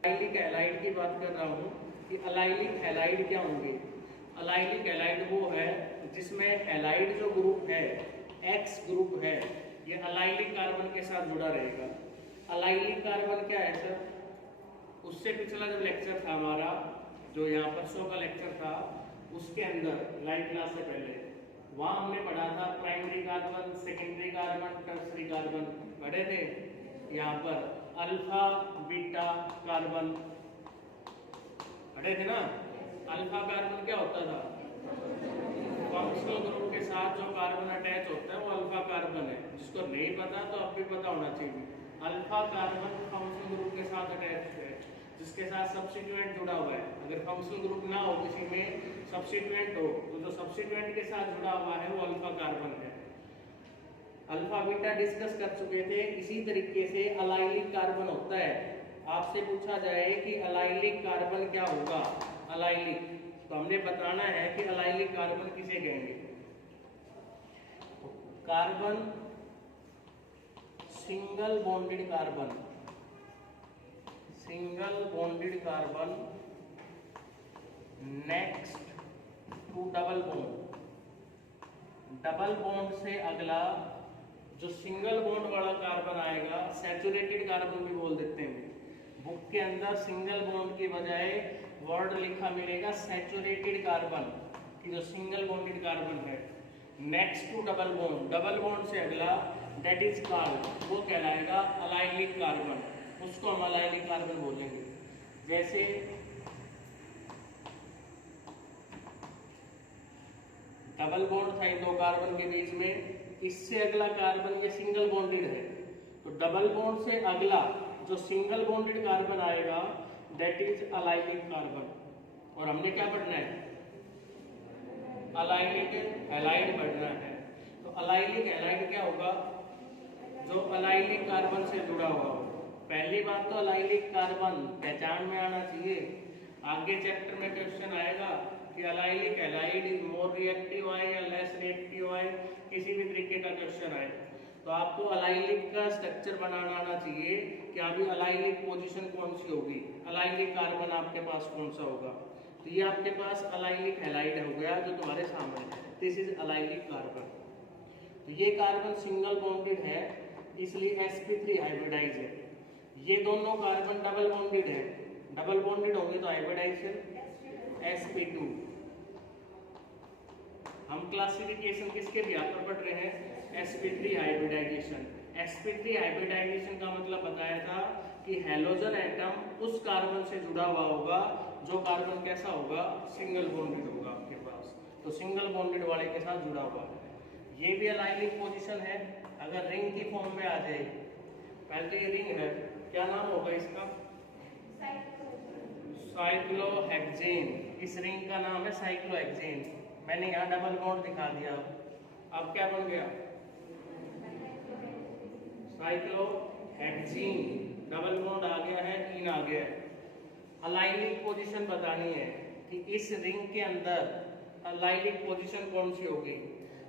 Allylic halide की बात कर रहा हूँ कि अलाइलिक हैलाइड क्या होंगे। अलाइलिक हैलाइड वो है जिसमें हैलाइड जो ग्रुप है, एक्स ग्रुप है, ये अलाइलिक कार्बन के साथ जुड़ा रहेगा। अलाइलिक कार्बन क्या है सर? उससे पिछला जो लेक्चर था हमारा, जो यहाँ पर 100 का लेक्चर था, उसके अंदर लाइव क्लास से पहले वहाँ हमने पढ़ा था primary carbon, secondary carbon, tertiary carbon पढ़े थे। यहाँ पर अल्फा बीटा कार्बन पढ़े थे ना। अल्फा कार्बन क्या होता था? फंक्शनल ग्रुप के साथ जो कार्बन अटैच होता है वो अल्फा कार्बन है। जिसको नहीं पता तो अब भी पता होना चाहिए। अल्फा कार्बन फंक्शनल ग्रुप के साथ अटैच है, जिसके साथ सब्स्टिट्यूएंट जुड़ा हुआ है। अगर फंक्शनल ग्रुप ना हो, किसी में सब्स्टिट्यूएंट हो, तो जो सब्स्टिट्यूएंट के साथ जुड़ा हुआ है वो अल्फा कार्बन है। अल्फा बीटा डिस्कस कर चुके थे। इसी तरीके से अलाइलिक कार्बन होता है। आपसे पूछा जाए कि अलाइलिक कार्बन क्या होगा, अलाइलिक, तो हमने बताना है कि अलाइलिक कार्बन किसे कहेंगे। Carbon single bonded carbon, single bonded carbon next to double bond, double bond से अगला जो सिंगल बॉन्ड वाला कार्बन आएगा, सैचुरेटेड कार्बन भी बोल देते हैं। बुक के अंदर सिंगल बॉन्ड के बजाय वर्ड लिखा मिलेगा सैचुरेटेड कार्बन, कि जो सिंगल बॉन्डेड कार्बन है next to double bond, double bond से अगला, दैट इज कॉल्ड, वो कहलाएगा अलाइलिक कार्बन। उसको हम अलाइलिक कार्बन बोलेंगे। जैसे डबल बॉन्ड था इन दो कार्बन के बीच में, इससे अगला कार्बन ये सिंगल बॉन्डेड है, तो डबल बॉन्ड से अगला जो सिंगल बॉन्डेड कार्बन आएगा दैट इज अलाइलिक कार्बन। और हमने क्या पढ़ना है? अलाइलिक हैलाइड पढ़ना है। तो अलाइलिक हैलाइड क्या होगा? जो अलाइलिक कार्बन से जुड़ा हुआ हो। पहली बात तो अलाइलिक कार्बन पहचान में आना चाहिए। आगे चैप्टर में क्वेश्चन आएगा कि allylic halide is more reactive है या लेस रिएक्टिव है, किसी भी तरीके का क्वेश्चन आए तो आपको अलाइलिक का स्ट्रक्चर बनाना आना चाहिए कि अभी अलाइलिक पोजीशन कौन सी होगी, अलाइलिक कार्बन आपके पास कौन सा होगा। तो ये आपके पास अलाइलिक हैलाइड हो गया जो तुम्हारे सामने है, दिस इज अलाइलिक कार्बन। तो ये कार्बन सिंगल बॉन्डेड है, इसलिए sp3 हाइब्रिडाइज है। ये दोनों कार्बन डबल बॉन्डेड है, डबल बॉन्डेड होंगे तो हाइब्रिडाइजेशन sp2। हम क्लासिफिकेशन किसके भी पर पढ़ रहे हैं? sp3 hybridisation. sp3 हाइब्रिडाइजेशन का मतलब बताया था कि हैलोजन एटम उस कार्बन से जुड़ा हुआ होगा जो कार्बन कैसा होगा? सिंगल बॉन्डेड होगा आपके पास, तो सिंगल बॉन्डेड वाले के साथ जुड़ा हुआ है। ये भी अलाइलिक पोजीशन है। अगर रिंग की फॉर्म में आ जाए, पहले ये रिंग है, क्या नाम होगा इसका? साइक्लोहेक्सेन। इस रिंग का नाम है साइक्लोहेक्सेन। मैंने यहाँ डबल बॉन्ड दिखा दिया। अब क्या बन गया? साइक्लोहेक्सीन, डबल बॉन्ड आ गया है, इन आ गया है। अलाइलिक पोजीशन बतानी है कि इस रिंग के अंदर अलाइलिक पोजीशन कौन सी होगी।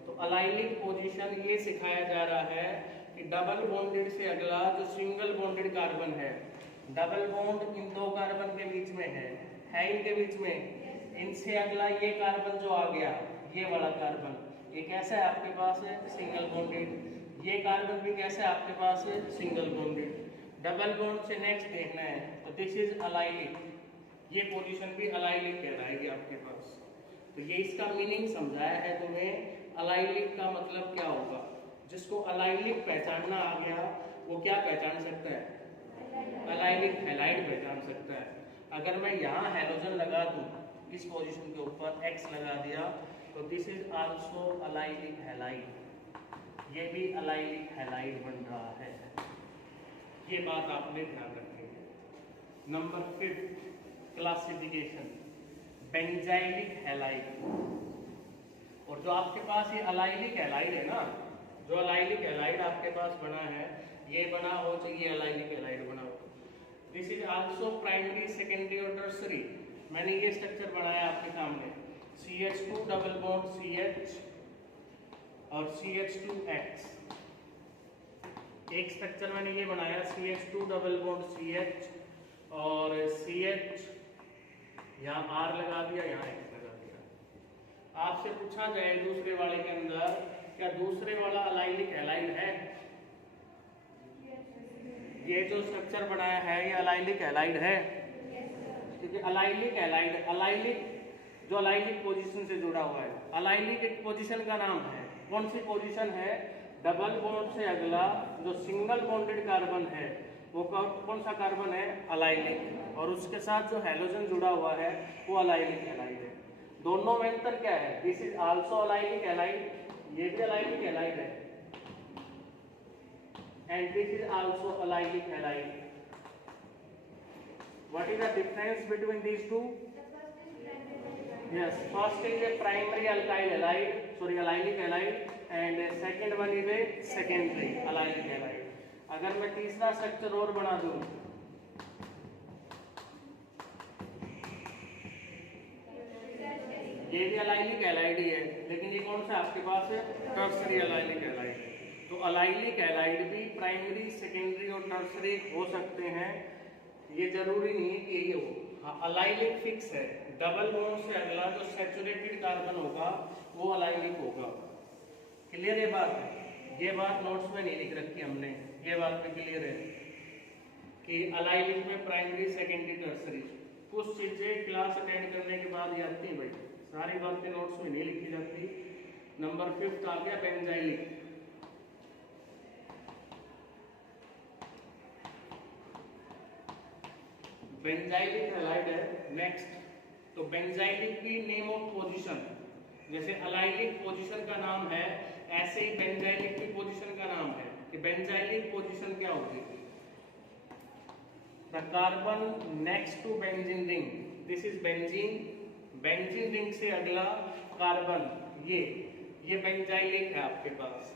तो अलाइलिक पोजीशन ये सिखाया जा रहा है कि डबल बॉन्डेड से अगला जो सिंगल बॉन्डेड कार्बन है, डबल बॉन्ड इन दो कार्बन के बीच में है इनके बीच में, इनसे अगला ये कार्बन जो आ गया, ये वाला कार्बन, ये कैसा है आपके पास है? Single bonded. ये कार्बन भी कैसा है आपके पास है? Single bonded. डबल बॉन्ड से नेक्स्ट देखना है तो दिस इज अलाइलिक। ये पोजीशन भी अलाइलिक कहलाएगी आपके पास। तो ये इसका मीनिंग समझाया है तुम्हें। अलाइलिक का मतलब क्या होगा? जिसको अलाइलिक पहचानना आ गया वो क्या पहचान सकता है? अलाइलिक हैलाइड पहचान सकता है। अगर मैं यहाँ हैलोजन लगा दूं, इस पोजीशन के ऊपर X लगा दिया, तो this is also allylic halide. ये भी अलाइलिक हैलाइड बन रहा है। ये बात आपने ध्यान रखनी है। Number 5 classification, benzylic halide. और जो आपके पास ये अलाइलिक हैलाइड है ना, जो अलाइलिक हैलाइड आपके पास बना है, ये बना हो चाहिए अलाइलिक हैलाइड बना हो। This is also primary, secondary और टर्सरी। मैंने ये स्ट्रक्चर बनाया आपके सामने, CH2 डबल बॉन्ड CH और CH2X। एक स्ट्रक्चर मैंने ये बनाया CH2 डबल बॉन्ड CH और CH यहाँ R लगा दिया, यहाँ X लगा दिया। आपसे पूछा जाए दूसरे वाले के अंदर क्या दूसरे वाला अलाइलिक हैलाइड है? ये जो स्ट्रक्चर बनाया है ये अलाइलिक हैलाइड है, क्योंकि अलाइलिक हैलाइड, अलाइलिक जो अलाइलिक पोजीशन से जुड़ा हुआ है। अलाइलिक एक पोजीशन का नाम है। कौन सी पोजीशन है? डबल बॉन्ड से अगला जो सिंगल बॉन्डेड कार्बन है वो कौन सा कार्बन है? अलाइलिक। और उसके साथ जो हैलोजन जुड़ा हुआ है वो अलाइलिक हैलाइड है। दोनों में अंतर क्या है? This is also allylic halide, ये भी अलाइलिक हैलाइड है, and this is also allylic halide. What is the difference between these two? Yes, first is a primary alkyl halide, sorry allylic halide, and second one is a secondary allylic halide. अगर मैं तीसरा structure और बना दूं, ये भी allylic halide ही है, लेकिन ये कौन सा आपके पास है? Tertiary allylic halide। तो allylic halide भी प्राइमरी, सेकेंडरी और टर्सरी हो सकते हैं, ये जरूरी नहीं है कि यही हो। हाँ, अलाइलिक फिक्स है। डबल बॉन्ड से अगला जो सैचुरेटेड कार्बन होगा वो अलाइलिक होगा। क्लियर है बात? ये बात नोट्स में नहीं लिख रखी हमने, ये बात भी क्लियर है कि अलाइलिक में प्राइमरी, सेकेंडरी, टर्सरी। कुछ चीजें क्लास अटेंड करने के बाद ही आती हैं भाई, सारी बातें नोट्स में नहीं लिखी जाती। नंबर 5 आ गया बेंजाइलिक। बेंजाइलिक हैलाइड है नेक्स्ट। तो बेंजाइलिक भी नेम ऑफ पोजीशन, जैसे अलाइलिक पोजीशन का नाम है ऐसे ही बेंजाइलिक की पोजीशन का नाम है कि बेंजाइलिक पोजीशन क्या होगी? The carbon next to benzene ring, this is benzene. Benzene ring से अगला कार्बन ये बेंजाइलिक है आपके पास।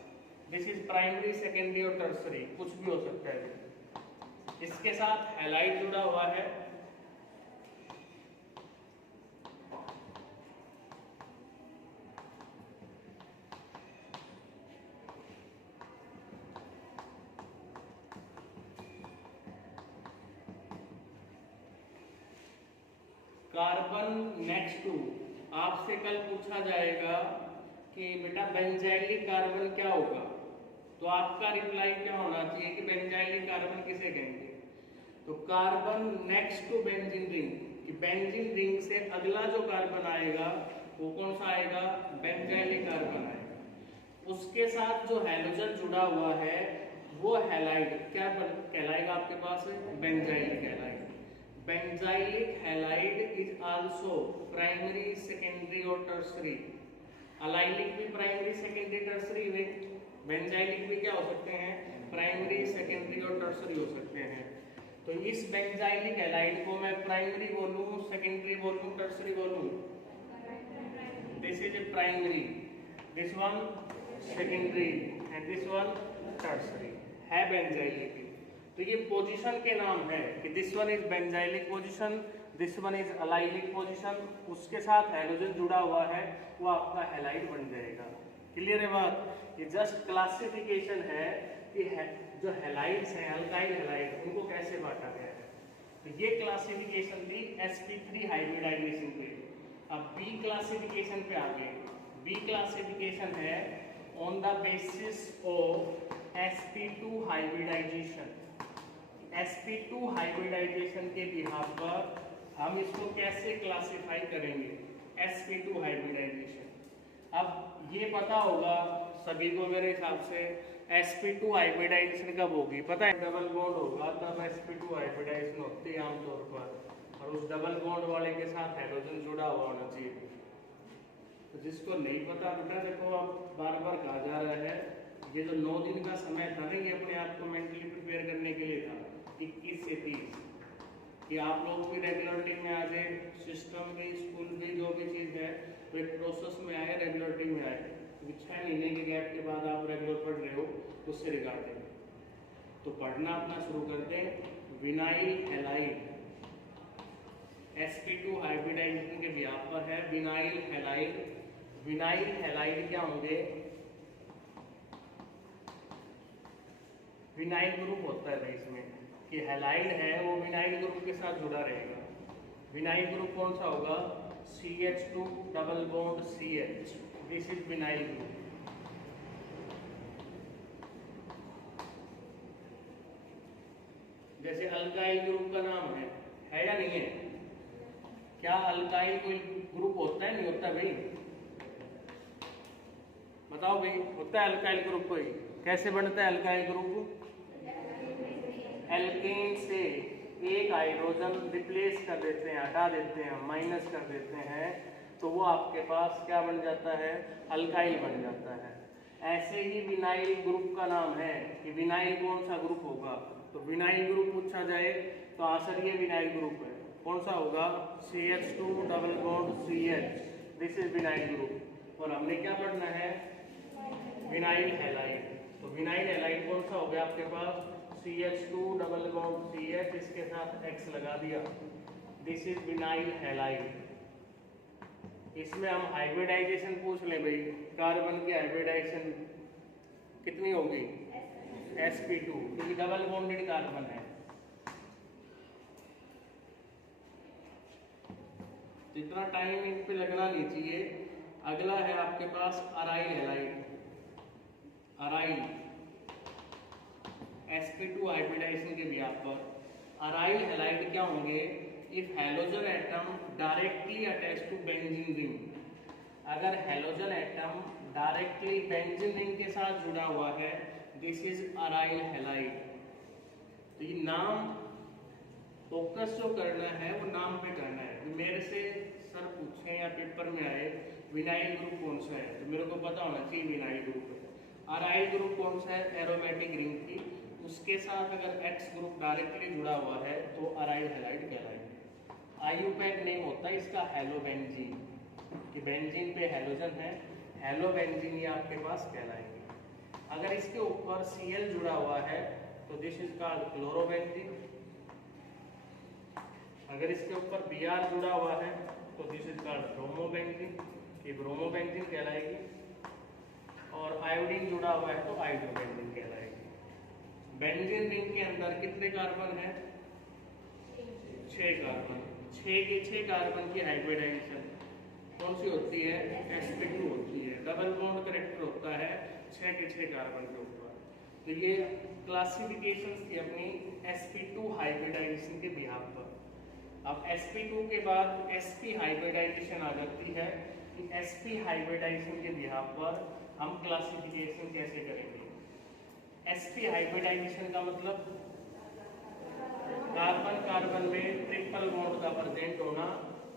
दिस इज प्राइमरी, सेकेंडरी और टर्सरी, कुछ भी हो सकता है। इसके साथ हैलाइड जुड़ा हुआ है, कार्बन नेक्स्ट टू। आपसे कल पूछा जाएगा कि बेटा बेंजाइलिक कार्बन क्या होगा, तो आपका रिप्लाई क्या होना चाहिए कि बेंजाइलिक कार्बन किसे कहेंगे? तो carbon next to benzene ring, कि बेंजीन रिंग से अगला जो कार्बन आएगा वो कौन सा आएगा? बेंजाइलिक कार्बन आएगा। उसके साथ जो हैलोजन जुड़ा हुआ है वो हैलाइड क्या कहलाएगा आपके पास? Benzylic halide. Benzylic halide is also primary, secondary और टर्सरी। अलाइलिक भी प्राइमरी, सेकेंडरी, टर्सरी हुए, बेंजाइलिक भी क्या हो सकते हैं? प्राइमरी, सेकेंडरी और टर्सरी हो सकते हैं। तो इस बेंजाइलिक हैलाइड को मैं प्राइमरी बोलूं, सेकेंडरी बोलूं, टर्सरी बोलूं? This is A primary, this one secondary and this one tertiary है बेंजाइलिक। तो ये पोजीशन के नाम है कि this one is benzylic position, this one is allylic position. उसके साथ हैलोजन जुड़ा हुआ है वो आपका हैलाइड बन जाएगा। क्लियर है बात? ये जस्ट क्लासिफिकेशन है कि जो हैलाइड्स हैं, अल्काइल हैलाइड, उनको कैसे बांटा गया है। तो ये क्लासिफिकेशन थी sp3 हाइब्रिडाइजेशन पे। अब बी क्लासिफिकेशन पे आ गए। बी क्लासिफिकेशन है on the basis of sp2 hybridization. sp2 hybridization के बिहाफ पर हम इसको कैसे क्लासिफाई करेंगे? sp2 hybridisation. अब ये पता होगा सभी को मेरे हिसाब से sp2 हाइब्रिडाइजेशन कब होगी पता है? डबल बॉन्ड होगा तब sp2 हाइब्रिडाइजेशन होती है आमतौर पर, और उस डबल बॉन्ड वाले के साथ हाइड्रोजन जुड़ा हुआ होना चाहिए। तो जिसको नहीं पता बेटा देखो अब बार बार कहा जा रहा है, ये जो 9 दिन का समय था ना ये अपने आप को मेंटली प्रिपेयर करने के लिए था 21 से 30, कि आप लोग भी रेगुलरिटी में आ जाए, सिस्टम भी, स्कूल भी, जो भी चीज़ है वो एक प्रोसेस में आए, रेगुलरिटी में आए। 6 महीने के गैप के बाद आप रेगुलर पढ़ रहे हो उससे रिगार्डिंग, तो पढ़ना अपना शुरू करते हैं। विनाइल हैलाइड sp2 हाइब्रिडाइजेशन के बिहाफ पर है विनाइल हैलाइड। विनाइल हैलाइड क्या होंगे? विनाइल ग्रुप होता है भाई इसमें कि हैलाइड है वो विनाइल ग्रुप के साथ जुड़ा रहेगा। विनाइल ग्रुप कौन सा होगा? CH2 double bond CH, this is vinyl group. जैसे अल्काइल ग्रुप का नाम है या नहीं है? क्या अल्काइल कोई ग्रुप होता है, नहीं होता भाई? बताओ भाई, होता है अल्काइल ग्रुप कोई? कैसे बनता है अल्काइल ग्रुप? एल्केन से एक हाइड्रोजन रिप्लेस कर देते हैं, हटा देते हैं, माइनस कर देते हैं, तो वो आपके पास क्या बन जाता है? अल्काइल बन जाता है। ऐसे ही विनाइल ग्रुप का नाम है कि विनाइल कौन सा ग्रुप होगा। तो विनाइल ग्रुप पूछा जाए तो आंसर ये विनाइल ग्रुप है। कौन सा होगा? CH2 double bond CH, this is vinyl group. और हमने क्या पढ़ना है? Vinyl halide. तो विनाइल हैलाइड कौन सा हो गया आपके पास? CH2 डबल बॉन्ड CH, इसके साथ X लगा दिया, दिस इज विनाइल हैलाइड। इसमें हम हाइब्रिडाइजेशन पूछ ले भाई, कार्बन की हाइब्रिडाइजेशन कितनी होगी? sp2, क्योंकि डबल बॉन्डेड कार्बन है। तो इतना टाइम इन पे लगना नहीं चाहिए। अगला है आपके पास aryl halide. Aryl sp2 hybridization के बिहार पर अराइल हैलाइड क्या होंगे? If halogen atom directly attach to benzene ring, अगर halogen atom directly benzene ring के साथ जुड़ा हुआ है, दिस इज अराइल हैलाइड। तो ये नाम फोकस जो करना है वो नाम पे करना है। तो मेरे से सर पूछे या पेपर में आए विनाइल ग्रुप कौन सा है, तो मेरे को पता होना चाहिए विनाइल ग्रुप है। अराइल ग्रुप कौन सा है? एरोमेटिक रिंग थी, उसके साथ अगर X ग्रुप डायरेक्टली जुड़ा हुआ है तो अराइल हैलाइड कहलाएंगे। आईयूपैक नेम होता है इसका हेलोबेंजीन, कि बेंजीन पे हैलोजन है, हेलोबेंजीन ये आपके पास कहलाएंगे। अगर इसके ऊपर Cl जुड़ा हुआ है तो दिस इज कॉल्ड क्लोरोबेंजीन। अगर इसके ऊपर Br जुड़ा हुआ है तो दिस इज कॉल्ड ब्रोमोबेंजीन, ये ब्रोमोबेंजीन कहलाएगी। और आयोडीन जुड़ा हुआ है तो आयोडोबेंजीन कहलाएगी। बेंजीन रिंग के अंदर कितने कार्बन है? 6 कार्बन। 6 के 6 कार्बन की हाइब्रिडाइजेशन कौन सी होती है? sp2 होती है। डबल बॉन्ड करेक्टर होता है 6 के 6 कार्बन के ऊपर। तो ये क्लासिफिकेशंस थी अपनी sp2 हाइब्रिडाइजेशन के बिहाफ पर। अब sp2 के बाद sp हाइब्रिडाइजेशन आ जाती है कि sp हाइब्रिडाइजेशन के बिहाफ पर हम क्लासिफिकेशन कैसे करेंगे। sp हाइब्रिडाइजेशन का मतलब कार्बन कार्बन में ट्रिपल बॉन्ड का प्रेजेंट होना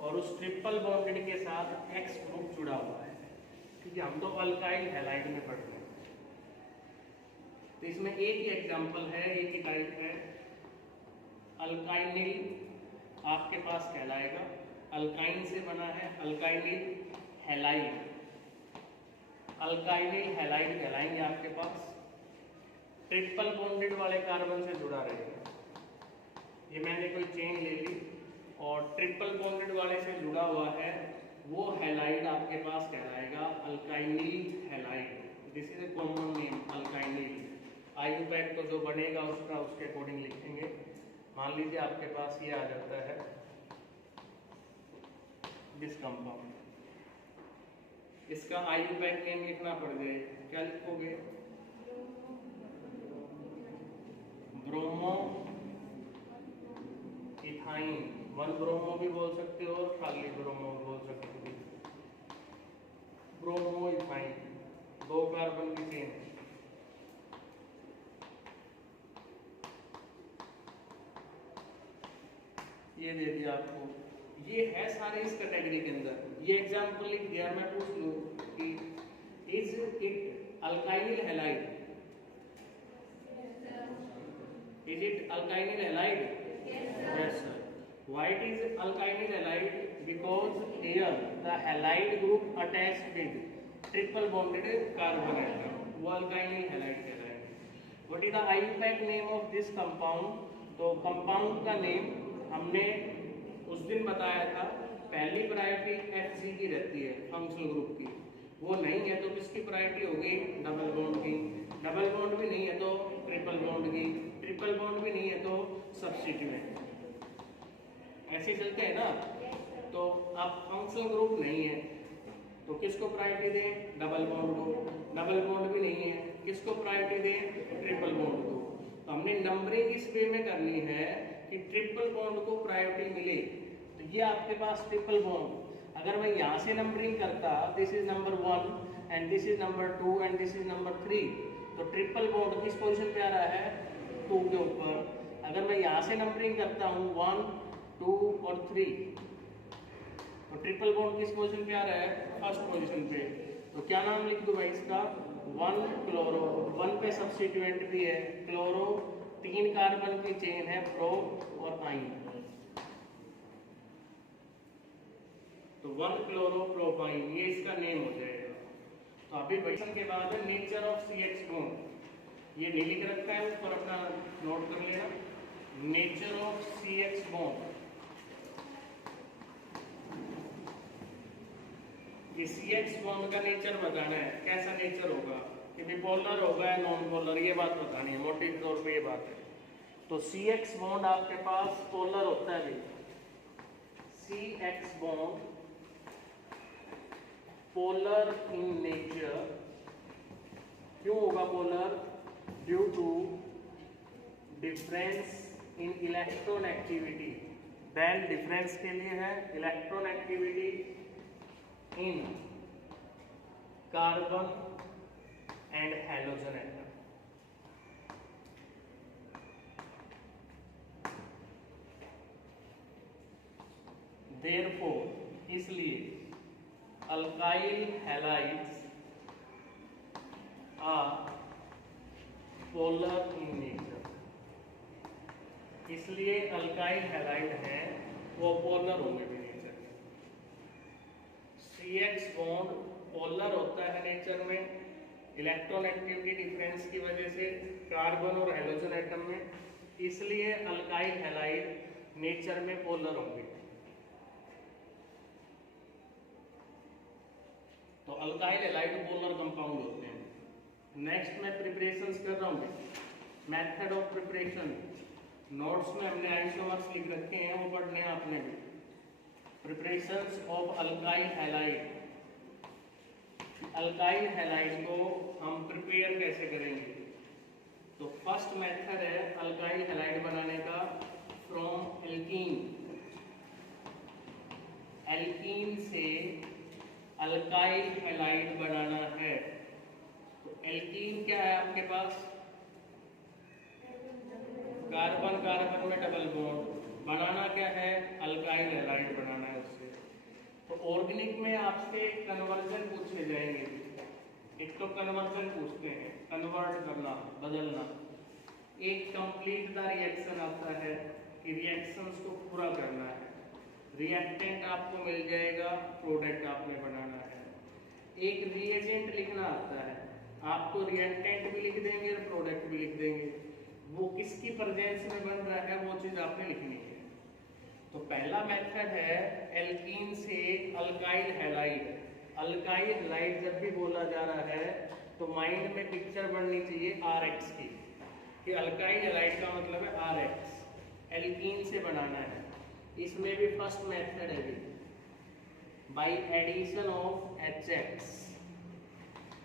और उस ट्रिपल बॉन्डेड के साथ X ग्रुप जुड़ा हुआ है, क्योंकि हम तो अल्काइल हैलाइड में पढ़ रहे हैं। तो इसमें एक ही एग्जांपल है, एक ही टाइप है। अल्काइनिल आपके पास कहलाएगा, अल्काइन से बना है, अल्काइनिल हैलाइड। अल्काइनिल हैलाइड कहलाएंगे आपके पास। ट्रिपल बॉन्डेड वाले कार्बन से जुड़ा रहेगा। ये मैंने कोई चेन ले ली और ट्रिपल बॉन्डेड वाले से जुड़ा हुआ है, वो हैलाइड आपके पास कहलाएगा alkynyl halide. This is a common name alkynyl. IUPAC तो जो बनेगा उसका उसके अकॉर्डिंग लिखेंगे। मान लीजिए आपके पास ये आ जाता है दिस कंपाउंड, इसका आईयूपैक नेम लिखना पड़ जाए, क्या लिखोगे? Bromo ethyne. 1 ब्रोमो भी बोल सकते हो और खाली ब्रोमो भी बोल सकते हो। ब्रोमो इथाइन, 2 कार्बन की चेन। ये दे दिया आपको, ये है सारे इस कैटेगरी के अंदर। ये एग्जांपल लिख दिया, मैं पूछ लूं कि is it alkynyl halide? Is it alkynyl halide? Yes sir. Why it is alkynyl halide? Because here the halide group attached with triple bonded carbon atom, वो alkynyl halide कहलाएगा। What is the IUPAC name of this compound? तो compound का name हमने उस दिन बताया था। पहली प्रायोरिटी Fc की रहती है फंक्शनल ग्रुप की, वो नहीं है तो किसकी प्रायोरिटी होगी? डबल बॉन्ड की। डबल बॉन्ड भी नहीं है तो ट्रिपल बॉन्ड सब्स्टिट्यूएंट, ऐसे चलते हैं ना। तो अब फंक्शनल ग्रुप नहीं है तो किसको प्रायोरिटी दें? डबल बॉन्ड को। डबल बॉन्ड भी नहीं है, किसको प्रायोरिटी दें? ट्रिपल बॉन्ड को। तो हमने नंबरिंग इस वे में करनी है कि ट्रिपल बॉन्ड को प्रायोरिटी मिले। तो ये आपके पास ट्रिपल बॉन्ड, अगर मैं यहाँ से नंबरिंग करता, this is number 1 and this is number 2 and this is number 3, तो ट्रिपल बॉन्ड किस पोजीशन पे आ रहा है? 2 के ऊपर। अगर मैं यहाँ से नंबरिंग करता हूँ 1, 2 और 3, तो ट्रिपल बॉन्ड किस पोजीशन पे आ रहा है? फर्स्ट पोजीशन पे। तो क्या नाम लिख दूं भाई इसका? 1 क्लोरो, 1 पे सब्स्टिट्यूएंट भी है क्लोरो, 3 कार्बन की चेन है प्रो और आइन, तो 1 क्लोरो प्रोपाइन, ये इसका नेम हो जाएगा। तो अभी क्वेश्चन के बाद है नेचर ऑफ CH बॉन्ड, ये नहीं लिख रखा है ऊपर, अपना नोट कर लेना। नेचर ऑफ CH बॉन्ड, ये CH बॉन्ड का नेचर बताना है, कैसा नेचर होगा, कि बिपोलर होगा या नॉन पोलर, ये बात बतानी है, मोटे तौर पे ये बात है। तो CH बॉन्ड आपके पास पोलर होता है भी, CH bond polar in nature. क्यों होगा polar? Due to difference in electron activity. बेल डिफरेंस के लिए है, electron activity in carbon and halogen atom. Therefore, इसलिए alkyl halides are polar in nature, इसलिए अल्काइल हैलाइड हैं वो पोलर होंगे भी नेचर में। CH बॉन्ड पोलर होता है नेचर में, इलेक्ट्रॉन एक्टिविटी डिफरेंस की वजह से कार्बन और हैलोजन एटम में, इसलिए अल्काइल हैलाइड नेचर में पोलर होंगे। तो अल्काइल हैलाइड पोलर कंपाउंड होते हैं। नेक्स्ट मैं प्रिपरेशंस कर रहा हूँ, मेथड ऑफ प्रिपरेशन। नोट्स में हमने आइसोमर्स लिख रखे हैं, वो पढ़ने हैं आपने भी। Preparations of alkyl halide, alkyl halide को हम प्रिपेयर कैसे करेंगे? तो फर्स्ट मेथड है अल्काइल हैलाइड बनाने का फ्रॉम एल्कीन। एल्कीन से अल्काइल हैलाइड बनाना है। तो एल्कीन क्या है आपके पास? कार्बन कार्बन में डबल बॉन्ड, बनाना क्या है? अल्काइल हैलाइड बनाना है उससे। तो ऑर्गेनिक में आपसे कन्वर्जन पूछे जाएंगे, एक तो कन्वर्जन पूछते हैं, कन्वर्ट करना, बदलना। एक कंप्लीट द रिएक्शन आता है कि रिएक्शंस को पूरा करना है। रिएक्टेंट आपको मिल जाएगा, प्रोडक्ट आपने बनाना है। एक रिएजेंट लिखना आता है, आपको रिएक्टेंट भी लिख देंगे और प्रोडक्ट भी लिख देंगे। वो किसकी प्रेजेंस में बन रहा है वो चीज आपने लिखनी है। तो पहला मेथड है एल्कीन से अल्काइल हैलाइड। अल्काइल हैलाइड जब भी बोला जा रहा है तो माइंड में पिक्चर बननी चाहिए RX की, कि अल्काइल हैलाइड का मतलब है RX, एल्कीन से बनाना है। इसमें भी फर्स्ट मेथड है बाय एडिशन ऑफ HX,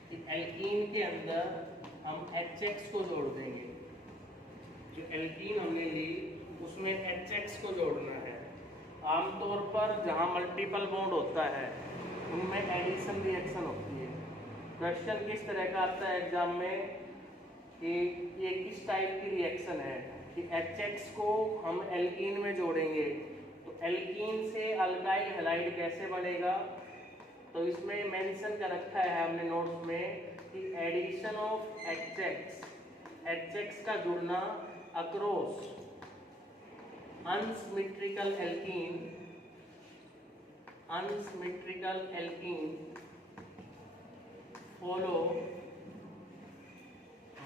कि एल्कीन के अंदर हम HX को जोड़ देंगे। जो एल्कीन हमने ली उसमें HX को जोड़ना है। आमतौर पर जहाँ मल्टीपल बॉन्ड होता है उनमें एडिशन रिएक्शन होती है। क्वेश्चन किस तरह का आता है एग्जाम में कि ये किस टाइप की रिएक्शन है, कि HX को हम एल्कीन में जोड़ेंगे तो एल्कीन से अल्काइल हैलाइड कैसे बनेगा। तो इसमें मेंशन कर रखा है हमने नोट्स में कि एडिशन ऑफ HX का जुड़ना across unsymmetrical alkene follow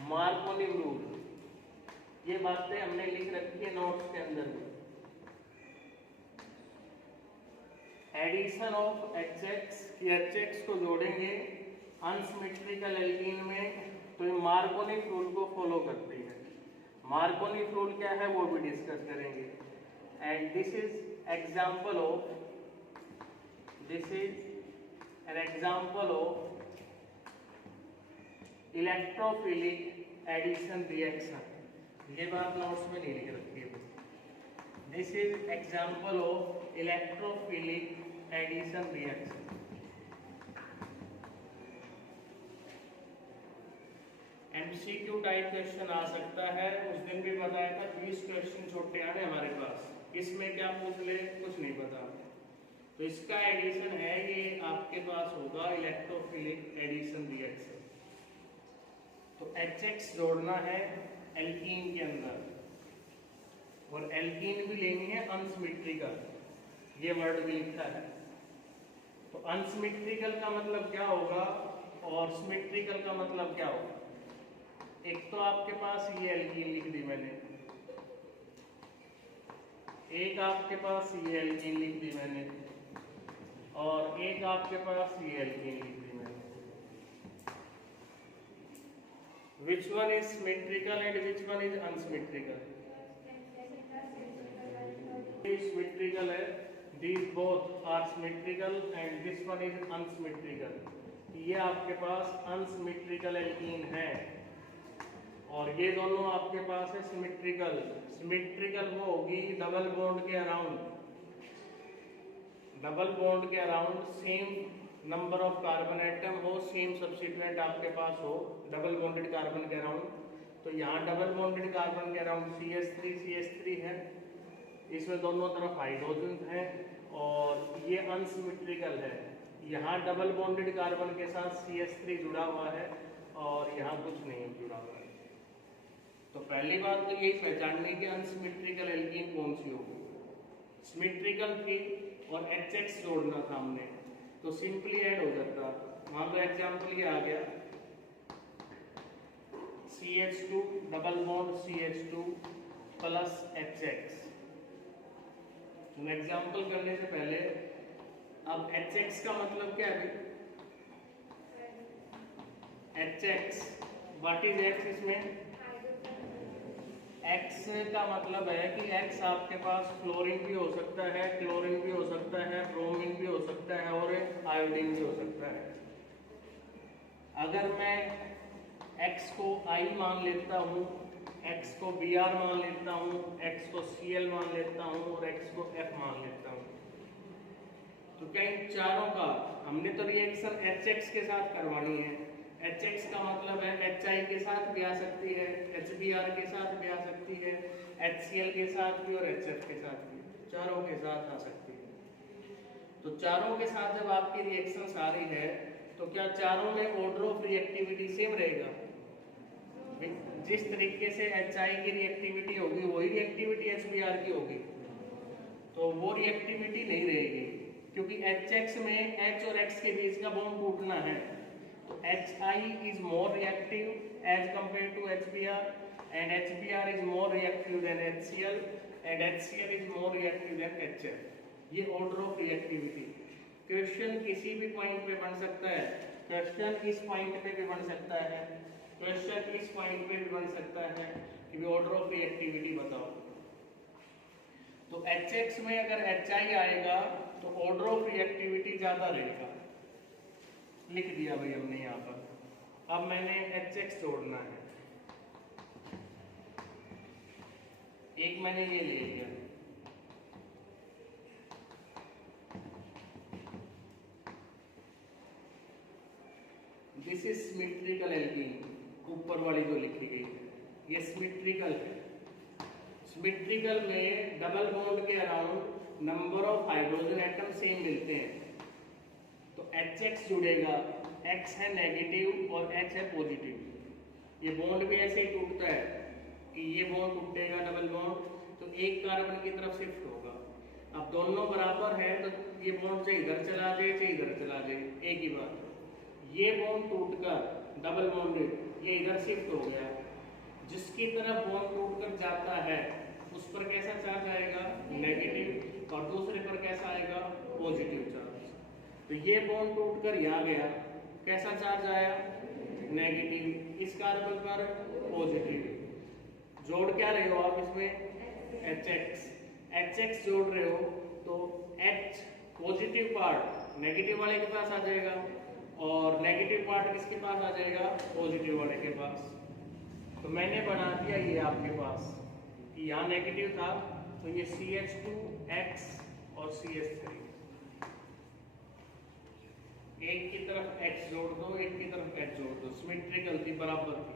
Markovnikov rule. ये बातें हमने लिख रखी है नोट्स के अंदर भी। एडिशन ऑफ HX, HX को जोड़ेंगे अनसिमेट्रिकल एल्कीन में तो ये मार्कोनी रूल को फॉलो करती है। मार्कोनी रूल क्या है वो भी डिस्कस करेंगे। And this is example of electrophilic addition reaction. ये बात नोट्स में नहीं लिख रखी है। This is example of electrophilic addition reaction. MCQ type question आ सकता है। उस दिन भी बताया था 20 क्वेश्चन छोटे आने हमारे पास, इसमें क्या पूछ ले कुछ नहीं पता। तो इसका एडिशन है, ये आपके पास होगा इलेक्ट्रोफिलिक एडिशन रिएक्शन। तो HX जोड़ना है एल्कीन के अंदर, और एल्कीन भी लेनी है अनसिमेट्रिकल, ये वर्ड भी लिखा है। तो अनसिमेट्रिकल का मतलब क्या होगा और सिमेट्रिकल का मतलब क्या होगा। एक तो आपके पास ये एल्कीन लिख दी मैंने, एक आपके पास ये एल्कीन लिख दी मैंने, और एक आपके पास ये एल्कीन लिख दी मैंने। Which one is symmetrical and which one is unsymmetrical? Symmetrical है, these both are symmetrical and this one is unsymmetrical। ये आपके पास unsymmetrical एल्कीन है, और ये दोनों आपके पास है सिमेट्रिकल। सिमेट्रिकल वो होगी डबल बॉन्ड के अराउंड, डबल बॉन्ड के around same number of carbon atom हो, सेम सब्स्टिट्यूएंट आपके पास हो डबल बॉन्डेड कार्बन के अराउंड। तो यहाँ डबल बॉन्डेड कार्बन के अराउंड CH3 है, इसमें दोनों तरफ हाइड्रोजन है, और ये अनसिमेट्रिकल है। यहाँ डबल बॉन्डेड कार्बन के साथ CH3 जुड़ा हुआ है और यहाँ कुछ नहीं जुड़ा हुआ है। तो पहली बात तो यही पहचानने की अनसिमेट्रिकल एल्कीन कौन सी होगी। सिमेट्रिकल थी और HX जोड़ना था हमने, तो सिंपली ऐड हो जाता। मान लो एग्जाम्पल ये आ गया CH2 double bond CH2 plus HX। तो एग्जाम्पल करने से पहले अब HX का मतलब क्या है। HX व्हाट इज X, इसमें X का मतलब है कि X आपके पास फ्लोरीन भी हो सकता है, क्लोरीन भी हो सकता है, ब्रोमीन भी हो सकता है और आयोडीन भी हो सकता है। अगर मैं X को I मान लेता हूँ, X को Br मान लेता हूँ, X को Cl मान लेता हूँ और X को F मान लेता हूँ, तो क्या इन चारों का हमने तो रिएक्शन HX के साथ करवानी है। HX का मतलब है HI के साथ भी आ सकती है, HBr के साथ भी आ सकती है, HCl के साथ भी और HF के साथ भी, चारों के साथ आ सकती है। तो चारों के साथ जब आपकी रिएक्शन सारी है तो क्या चारों में ऑर्डर ऑफ रिएक्टिविटी सेम रहेगा। जिस तरीके से HI की रिएक्टिविटी होगी वही रिएक्टिविटी HBr की होगी, तो वो रिएक्टिविटी नहीं रहेगी, क्योंकि HX में H और X के बीच का बॉन्ड टूटना है। तो HI is more reactive as compared to HBr, and HBr is more reactive than HCl, and HCl is more reactive than HF। ये ऑर्डर ऑफ रिएक्टिविटी। क्वेश्चन किसी भी पॉइंट पे बन सकता है, क्वेश्चन इस पॉइंट पे भी बन सकता है, क्वेश्चन इस पॉइंट पे भी बन सकता है कि ऑर्डर ऑफ रिएक्टिविटी बताओ। तो HX में अगर HI आएगा तो ऑर्डर ऑफ रिएक्टिविटी ज्यादा रहेगा, लिख दिया भाई हमने यहाँ पर। अब मैंने HX जोड़ना है, एक मैंने ये ले लिया, दिस इज सिमेट्रिकल एल्कीन, ऊपर वाली जो लिखी गई है ये सिमेट्रिकल है। सिमेट्रिकल में डबल बॉन्ड के around number of hydrogen atom same मिलते हैं, तो HX जुड़ेगा, X है नेगेटिव और H है पॉजिटिव। ये बॉन्ड भी ऐसे ही टूटता है कि ये बॉन्ड टूटेगा डबल बॉन्ड, तो एक कार्बन की तरफ शिफ्ट होगा। अब दोनों बराबर है तो ये बॉन्ड से इधर चला जाए चाहे इधर चला जाए, एक ही बात। ये बॉन्ड टूटकर डबल बॉन्डेड ये इधर शिफ्ट हो गया, जिसकी तरफ बॉन्ड टूटकर जाता है उस पर कैसा चार्ज आएगा, नेगेटिव, और दूसरे पर कैसा आएगा, पॉजिटिव चार्ज। तो ये बॉन्ड टूटकर यहाँ गया, कैसा चार्ज आया, नेगेटिव, इस कार्बन पर पॉजिटिव। जोड़ क्या रहे हो आप इसमें? HX जोड़ रहे हो तो H पॉजिटिव पार्ट नेगेटिव वाले के पास आ जाएगा और नेगेटिव पार्ट किसके पास आ जाएगा? पॉजिटिव वाले के पास। तो मैंने बना दिया ये आपके पास कि यहाँ नेगेटिव था तो ये CH2X और CH3, एक की तरफ X जोड़ दो, एक की तरफ H जोड़ दो, सिमेट्रिकल थी, बराबर थी।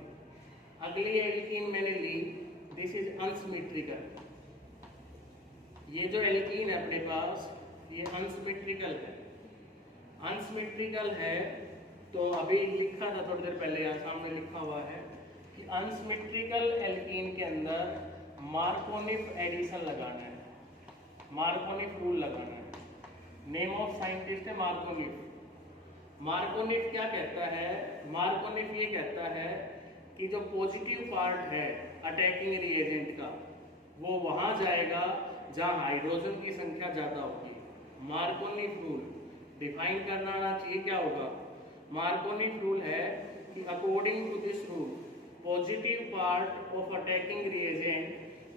अगली एल्कीन मैंने ली, दिस इज अनसिमेट्रिकल। ये जो एल्कीन है अपने पास ये अनसिमेट्रिकल है। अनसिमेट्रिकल है तो अभी लिखा था थोड़ी देर पहले, यहाँ सामने लिखा हुआ है कि अनसिमेट्रिकल एल्कीन के अंदर मार्कोनिक एडिशन लगाना है, मार्कोनिक रूल लगाना है। नेम ऑफ साइंटिस्ट है मार्कोनिक। मार्कोनिक क्या कहता है? मार्कोनिक ये कहता है कि जो पॉजिटिव पार्ट है अटैकिंग रिएजेंट का वो वहां जाएगा जहां हाइड्रोजन की संख्या ज्यादा होगी। मार्कोनिक रूल डिफाइन करना आना चाहिए, क्या होगा? मार्कोनिक रूल है कि according to this rule positive part of attacking reagent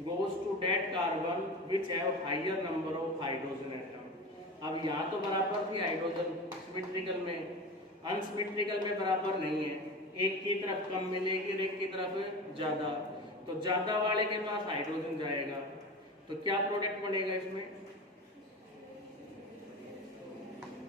goes to that carbon which have higher number of hydrogen atom. अब यहाँ तो बराबर थी हाइड्रोजन सिमेट्रिकल में, अनसिमेट्रिकल में बराबर नहीं है, एक की तरफ कम मिलेगी और एक की तरफ ज्यादा, तो ज्यादा वाले के पास हाइड्रोजन जाएगा। तो क्या प्रोडक्ट बनेगा इसमें?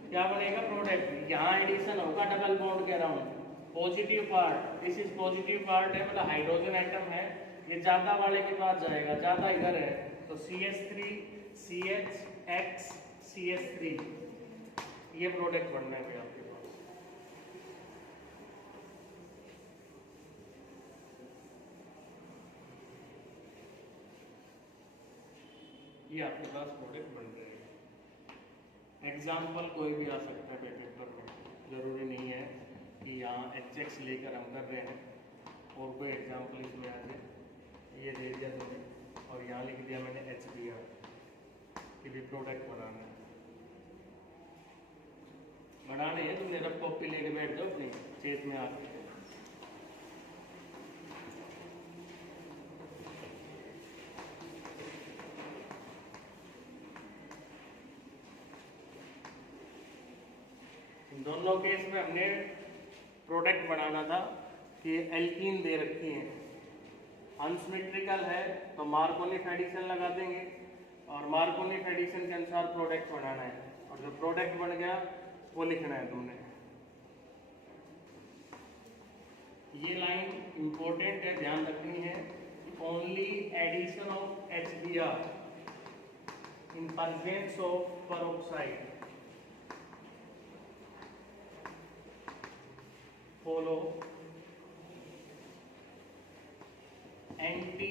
क्या बनेगा प्रोडक्ट? यहाँ एडिशन होगा डबल बॉन्ड के around, positive part, this is positive part है मतलब हाइड्रोजन एटम है, ये ज्यादा वाले के पास जाएगा, ज्यादा इधर है तो CH3 CHX CH3 ये प्रोडक्ट बनना है आपके पास। ये आपके पास प्रोडक्ट बन रहे हैं। एग्जाम्पल कोई भी आ सकता है पेपर में, जरूरी नहीं है कि यहाँ HX लेकर हम कर रहे हैं और कोई एग्जाम्पल इसमें आ जाए। ये दे दिया तुमने और यहाँ लिख दिया मैंने HBr कि भी प्रोडक्ट बनाना है, बनाने हैं। तुमने रफ कॉपी लेके बैठ जाओ अपनी चेत में आके। दोनों केस में हमने प्रोडक्ट बनाना था कि एल्कीन दे रखी है, अनसिमेट्रिकल है तो मार्कोनिक एडिशन लगा देंगे और मार्कोनिक एडिशन के अनुसार प्रोडक्ट बनाना है और जो प्रोडक्ट बन गया वो लिखना है तुमने। ये लाइन इंपॉर्टेंट है, ध्यान रखनी है। Only addition of HBr in presence of peroxide follow anti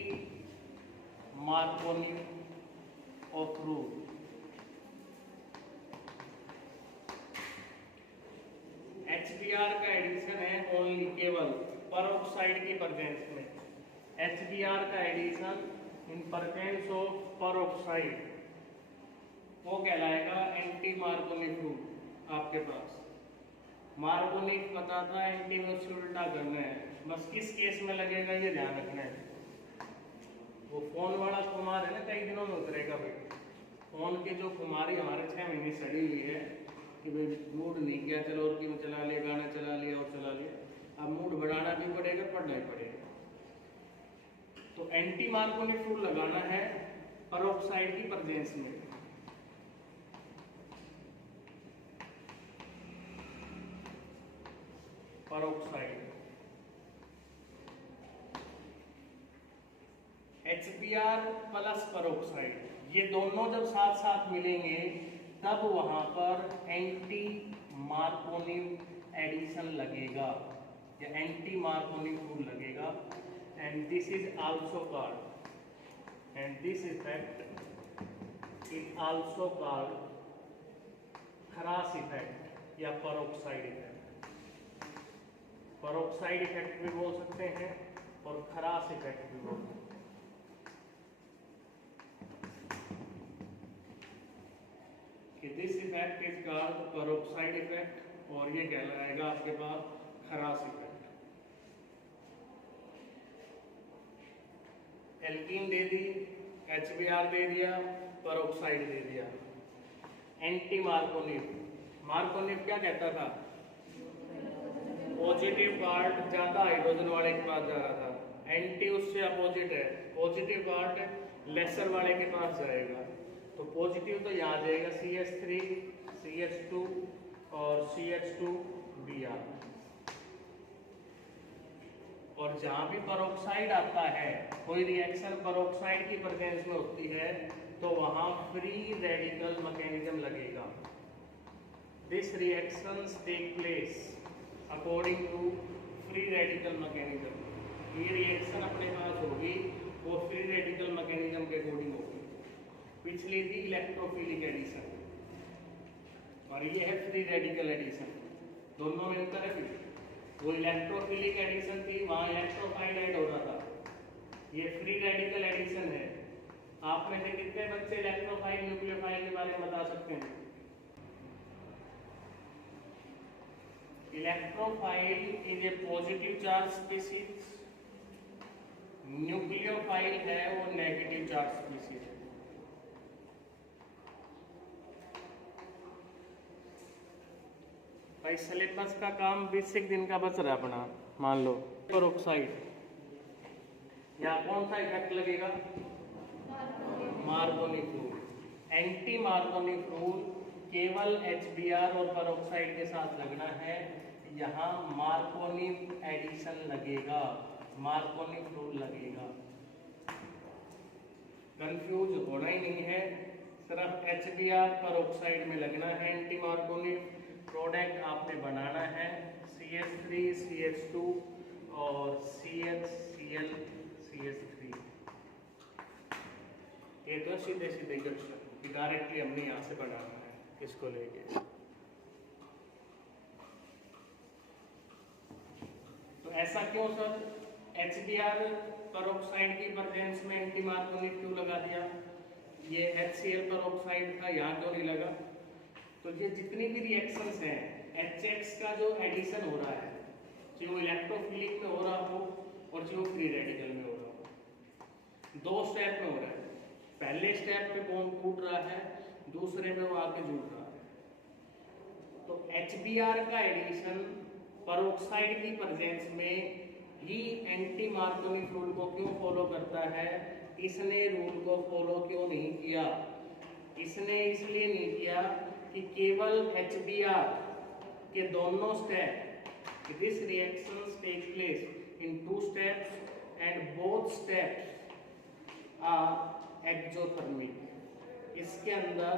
Markovnikov of rule. HBr का एडिशन है ओनली केवल peroxide की प्रेजेंस में, HBr का addition in presence of peroxide वो कहलाएगा एंटी मार्कोनिक रूल। आपके पास मार्कोनिक पता था, एंटी में उससे उल्टा करना है, बस किस केस में लगेगा ये ध्यान रखना है। वो फोन वाला कुमार है ना, कई दिनों में उतरेगा भाई। फोन के जो कुमारी हमारे 6 महीने सड़ी हुई है कि भाई मूड नहीं किया, चलो और क्यों चला लिया, गाना चला लिया और चला लिया, अब मूड बढ़ाना भी पड़ेगा, पढ़ना ही पड़ेगा। तो एंटी मार्कोनिक रूल लगाना है peroxide की प्रेजेंस में। peroxide HBr प्लस peroxide, ये दोनों जब साथ साथ मिलेंगे तब वहां पर एंटी मार्कोनिक एडिशन लगेगा या एंटी मार्कोनिक रूल लगेगा। And this is also called, and this effect is also called Kharasch effect या peroxide इफेक्ट। peroxide इफेक्ट भी बोल सकते हैं और खरास इफेक्ट भी बोल सकते हैं। This effect is called peroxide effect और ये कहलाएगा आपके पास खरास इफेक्ट। एल्कीन दे दी, HBr दे दिया, पेरोक्साइड दे दिया। एंटी मार्कोनिव, मार्कोनिव क्या कहता था? पॉजिटिव पार्ट ज्यादा हाइड्रोजन वाले के पास जा रहा था, एंटी उससे अपोजिट है, पॉजिटिव पार्ट लेसर वाले के पास जाएगा। तो पॉजिटिव तो यहाँ जाएगा CH3, CH2 और CH2Br। और जहां भी पेरोक्साइड आता है, कोई रिएक्शन पेरोक्साइड की प्रेजेंस में होती है, तो वहां फ्री रेडिकल मैकेनिज्म लगेगा। This reactions take place according to free radical mechanism. ये रिएक्शन अपने पास होगी वो फ्री रेडिकल मैकेनिज्म के अकॉर्डिंग होगी। पिछली थी इलेक्ट्रोफिलिक एडिशन और ये है फ्री रेडिकल एडिशन, दोनों में अंतर है। वो इलेक्ट्रोफिलिक एडिशन थी, वहां इलेक्ट्रोफाइल ऐड हो रहा था, ये फ्री रेडिकल एडिशन है। आप में से कितने बच्चे इलेक्ट्रोफाइल न्यूक्लियोफाइल के बारे में बता सकते हैं? Electrophile is a positive charge species, nucleophile है वो नेगेटिव चार्ज स्पीशीज है। भाई सिलेबस का काम 20 दिन का बच रहा है अपना, मान लो पेरोक्साइड, यहाँ कौन सा इफेक्ट लगेगा? मार्कोनिक रूल। एंटी मार्कोनिक रूल केवल HBr और पेरोक्साइड के साथ लगना है, यहाँ मार्कोनिक एडिशन लगेगा, मार्कोनिक रूल लगेगा। कंफ्यूज होना ही नहीं है, सिर्फ HBr पेरोक्साइड में लगना है एंटी मार्कोनिक। प्रोडक्ट आपने बनाना है CH3 CH2 और CHCl CH3। ये तो सीधे सीधे क्वेश्चन डायरेक्टली हमने यहाँ से बनाना है इसको लेके। तो ऐसा क्यों सर? HBr पेरोक्साइड की प्रेजेंस में एंटी मार्कोनिक क्यों लगा दिया? ये HCl पेरोक्साइड था, यहाँ क्यों नहीं लगा? तो ये जितनी भी रिएक्शंस हैं, HX का जो एडिशन हो रहा है, चाहे वो इलेक्ट्रोफिलिक में हो रहा हो और चाहे वो फ्री रेडिकल में हो रहा हो, 2 स्टेप में हो रहा है। पहले स्टेप पे बॉन्ड टूट रहा है, दूसरे में वो आके जुड़ रहा है। तो HBr का एडिशन पेरोक्साइड की प्रेजेंस में ही एंटी मार्कोनिक रूल को क्यों फॉलो करता है? इसने रूल को फॉलो क्यों नहीं किया? इसने इसलिए नहीं किया कि केवल HBr के दोनों step, this reactions take place in 2 steps and both steps are exothermic. इसके अंदर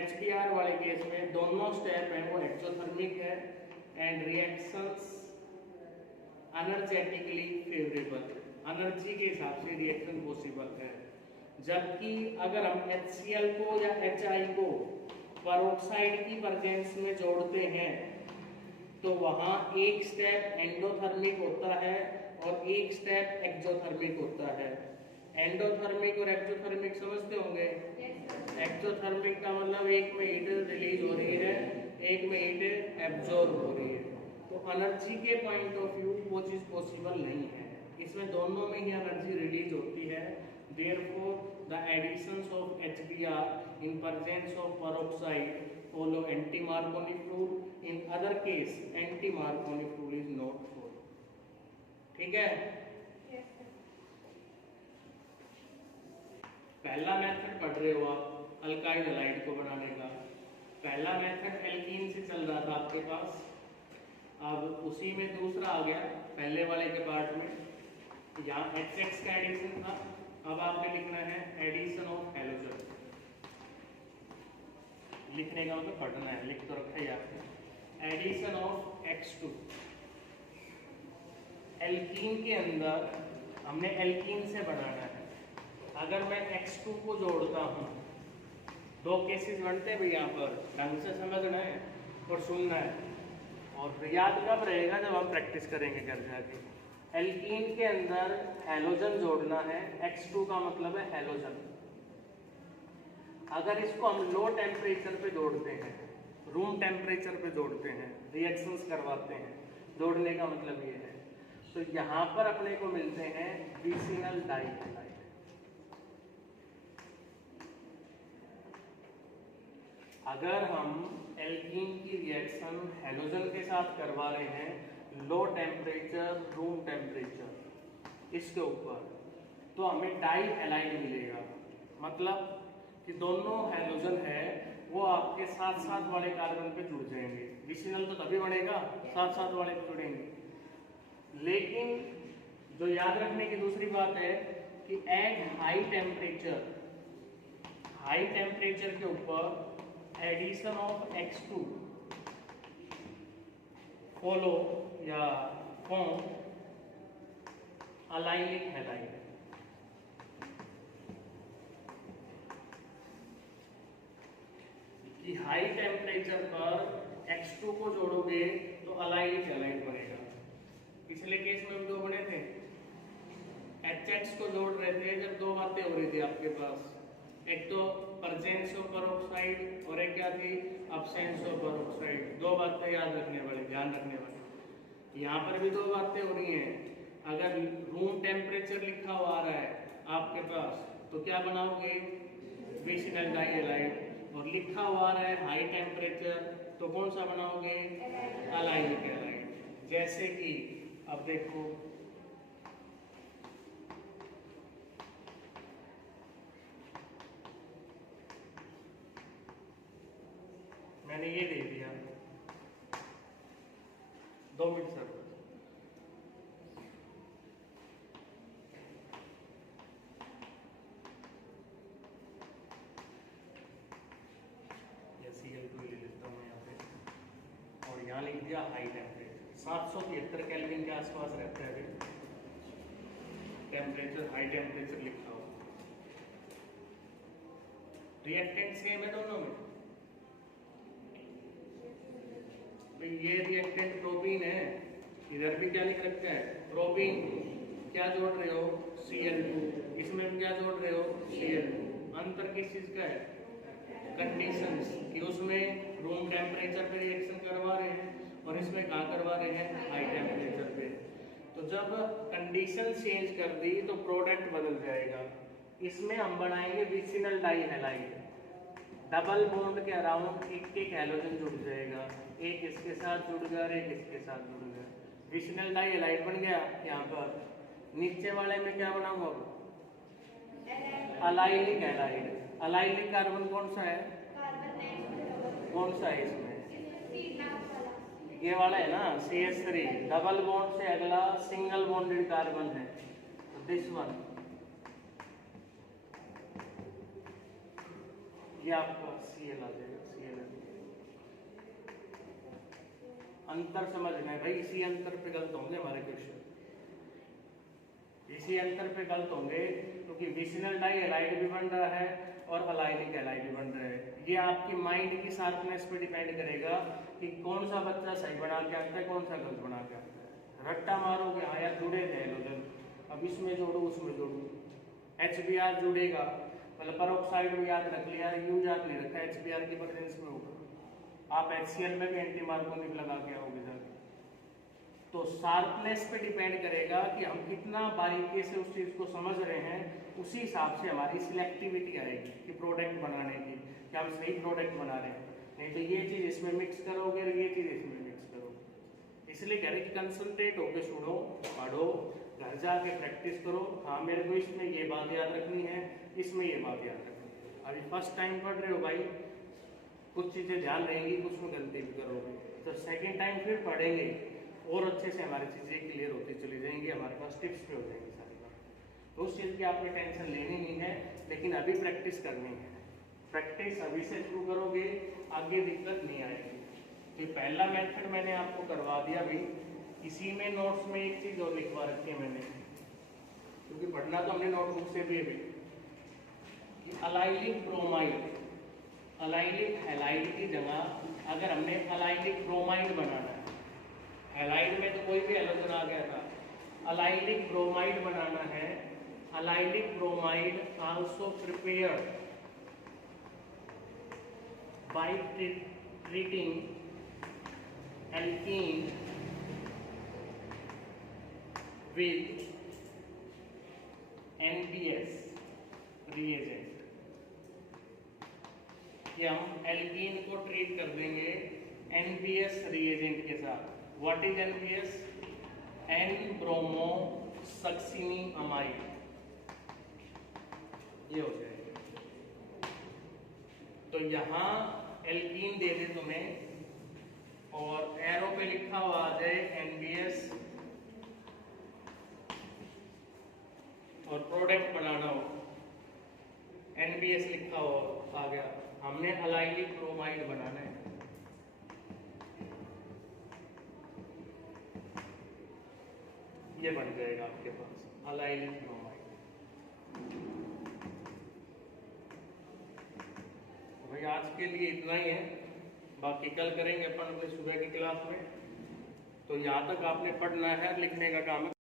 HBr वाले केस में दोनों स्टेप हैं वो एक्सोथर्मिक है and reactions energetically favourable, energy के हिसाब से रिएक्शन पॉसिबल है। जबकि अगर हम HCl को या HI को पेरोक्साइड की प्रेजेंस में जोड़ते हैं तो वहां एक स्टेप एंडोथर्मिक होता है और एक स्टेप एक्सोथर्मिक होता है। एंडोथर्मिक और एक्सोथर्मिक समझते होंगे? एक्सोथर्मिक का मतलब एक में हीट रिलीज हो रही है, एक में हीट एब्जॉर्ब हो रही है। तो एनर्जी के पॉइंट ऑफ व्यू वो चीज पॉसिबल नहीं है, इसमें दोनों में ही एनर्जी रिलीज होती है। Therefore, the additions of HBr in presence of peroxide follow anti-Marconi rule. In other case, anti-Marconi rule is not followed. ठीक है? पहला मेथड पढ़ रहे हो आप अल्काइल हैलाइड को बनाने का। पहला मेथड एल्कीन से चल रहा था आपके पास, अब उसी में दूसरा आ गया पहले वाले के पार्ट में। यहाँ HX का एडिशन था, अब आपने लिखना है एडिशन ऑफ हैलोजन। लिखने का मतलब पढ़ना है, लिख तो रखा ही आपने। Addition of X2। एल्कीन के अंदर हमने एल्कीन से बनाना है। अगर मैं X2 को जोड़ता हूँ, 2 केसेस बनते हैं भाई, यहाँ पर ढंग से समझना है और सुनना है, और याद कब रहेगा? जब हम प्रैक्टिस करेंगे घर जाके। एल्कीन के अंदर हैलोजन जोड़ना है, X2 का मतलब है हैलोजन। अगर इसको हम लो टेम्परेचर पे जोड़ते हैं, रूम टेम्परेचर पे जोड़ते हैं, रिएक्शंस करवाते हैं, जोड़ने का मतलब ये है। तो यहाँ पर अपने को मिलते हैं बीसिनल डाइहैलाइड। अगर हम एल्कीन की रिएक्शन हेलोजन के साथ करवा रहे हैं लो टेम्परेचर रूम टेम्परेचर इसके ऊपर, तो हमें डाई हैलाइड मिलेगा। मतलब कि दोनों हेलोजन है वो आपके साथ साथ वाले कार्बन पे जुड़ जाएंगे। विसिनल तो तभी बनेगा साथ साथ वाले पे जुड़ेंगे। लेकिन जो याद रखने की दूसरी बात है कि एट हाई टेम्परेचर के ऊपर एडिशन ऑफ X2 फॉलो या फॉर्म अलाइलिक हैलाइड। कि हाई टेम्परेचर पर X2 को जोड़ोगे तो अलाइलिक हैलाइड बनेगा। पिछले केस में दो बने थे, HX को जोड़ रहे थे जब दो बातें हो रही थी आपके पास, एक तो प्रेजेंस ऑफ पेरोक्साइड और एक क्या थी अब्सेंस ऑफ पेरोक्साइड। दो बातें याद रखने वाली, ध्यान रखने वाली। यहाँ पर भी दो बातें हो रही हैं। अगर रूम टेम्परेचर लिखा हुआ आ रहा है आपके पास तो क्या बनाओगे विसिनल डाइहैलाइड, और लिखा हुआ आ रहा है हाई टेम्परेचर तो कौन सा बनाओगे अलाइलिक हैलाइड। जैसे कि अब देखो मैंने ये दे दिया, 2 मिनट सर। Cl2 ले लेता हूँ यहाँ पे, और यहाँ लिख दिया हाई टेम्परेचर 773 केल्विन के आसपास रहता है अभी टेम्परेचर, हाई टेम्परेचर लिखा हो। रिएक्टेंट सेम है दोनों में। भाई ये रिएक्टेंट प्रोपीन है, इधर भी क्या लिख रखा है प्रोपीन, क्या जोड़ रहे हो Cl2, इसमें भी क्या जोड़ रहे हो Cl2। अंतर किस चीज का है कंडीशंस, कि उसमें रूम टेम्परेचर पे रिएक्शन करवा रहे हैं और इसमें कहाँ करवा रहे हैं हाई टेम्परेचर पे। तो जब कंडीशन चेंज कर दी तो प्रोडक्ट बदल जाएगा। इसमें हम बनाएंगे विसिनल डाइहैलाइड, डबल बॉन्ड के अराउंड एक एक हैलोजन जुड़ जाएगा, एक इसके साथ जुड़ गया और एक इसके साथ जुड़ गया, विसिनल डाइहैलाइड बन गया। यहाँ पर नीचे वाले में क्या बनाऊंगा अलाइलिक हैलाइड। अलाइलिक कार्बन कौन सा है, कौन सा है इसमें ये वाला है ना CH3, डबल बॉन्ड से अगला सिंगल बॉन्डेड कार्बन है, दिस वन। ये आपका Cl आ जाएगा, Cl। अंतर समझना है भाई, इसी अंतर पे गलत होंगे हमारे क्वेश्चन, इसी अंतर पे गलत होंगे क्योंकि विसिनल डाइहैलाइड भी बन रहा है और अलाइलिक हैलाइड भी बन रहा है। ये आपकी माइंड की शार्पनेस पे डिपेंड करेगा कि कौन सा बच्चा सही बना के आता है, कौन सा गलत बना के आता है। रट्टा मारोगे हाँ यार जुड़े थे हैलोजन, अब इसमें जोड़ो उसमें जोड़ो, HBr जुड़ेगा, मतलब पेरोक्साइड भी याद रख लिया, यू याद नहीं रखा, HBr की प्रेजेंस में होगा, आप HCl में भी एंटी मार्कोनिक लगा के आओगे जाके। तो शार्पनेस पे डिपेंड करेगा कि हम कितना बारीकी से उस चीज को समझ रहे हैं, उसी हिसाब से हमारी सिलेक्टिविटी आएगी कि प्रोडक्ट बनाने की, कि हम सही प्रोडक्ट बना रहे हैं। नहीं तो ये चीज इसमें मिक्स करोगे और ये चीज इसमें मिक्स करोगे। इसलिए कह रहे कि कंसंट्रेट होकर सुनो, पढ़ो, घर जाके प्रैक्टिस करो। हाँ मेरे को इसमें ये बात याद रखनी है, इसमें ये बात याद रखनी है। अभी फर्स्ट टाइम पढ़ रहे हो भाई, कुछ चीजें ध्यान रहेंगी, कुछ में गलती भी करोगे, तो सेकेंड टाइम फिर पढ़ेंगे और अच्छे से हमारी चीज़ें क्लियर होती चली जाएंगी, हमारे पास टिप्स भी हो जाएंगी सारी बात। तो उस चीज़ की आपने टेंशन लेनी नहीं है, लेकिन अभी प्रैक्टिस करनी है। प्रैक्टिस अभी से शुरू करोगे आगे दिक्कत नहीं आएगी। तो पहला मेथड मैंने आपको करवा दिया भाई। इसी में नोट्स में एक चीज़ और लिखवा रखी है मैंने, क्योंकि पढ़ना तो हमने नोटबुक से भी है कि अलाइलिक ब्रोमाइड, अलाइलिक हैलाइड की जगह अगर हमने अलाइलिक ब्रोमाइड बनाना है, हैलाइड में तो कोई भी हैलोजन आ गया था, अलाइलिक ब्रोमाइड बनाना है। Allylic bromide also prepared by treating alkene with NPS reagent। कि हम एल्कीन को ट्रीट कर देंगे NPS रिएजेंट के साथ। What is NPS? N bromo succinimide, ये हो जाएगा। तो यहाँ एल्कीन दे दे तुम्हें और एरो पे लिखा हुआ आ जाए NPS और प्रोडक्ट बनाना हो NPS लिखा हो आ गया, हमने अलाइलिक ब्रोमाइड बनाना है। ये बन जाएगा आपके पास अलाइलिक ब्रोमाइड। भाई आज के लिए इतना ही है, बाकी कल करेंगे अपन अपने सुबह की क्लास में। तो यहाँ तक आपने पढ़ना है, लिखने का काम है।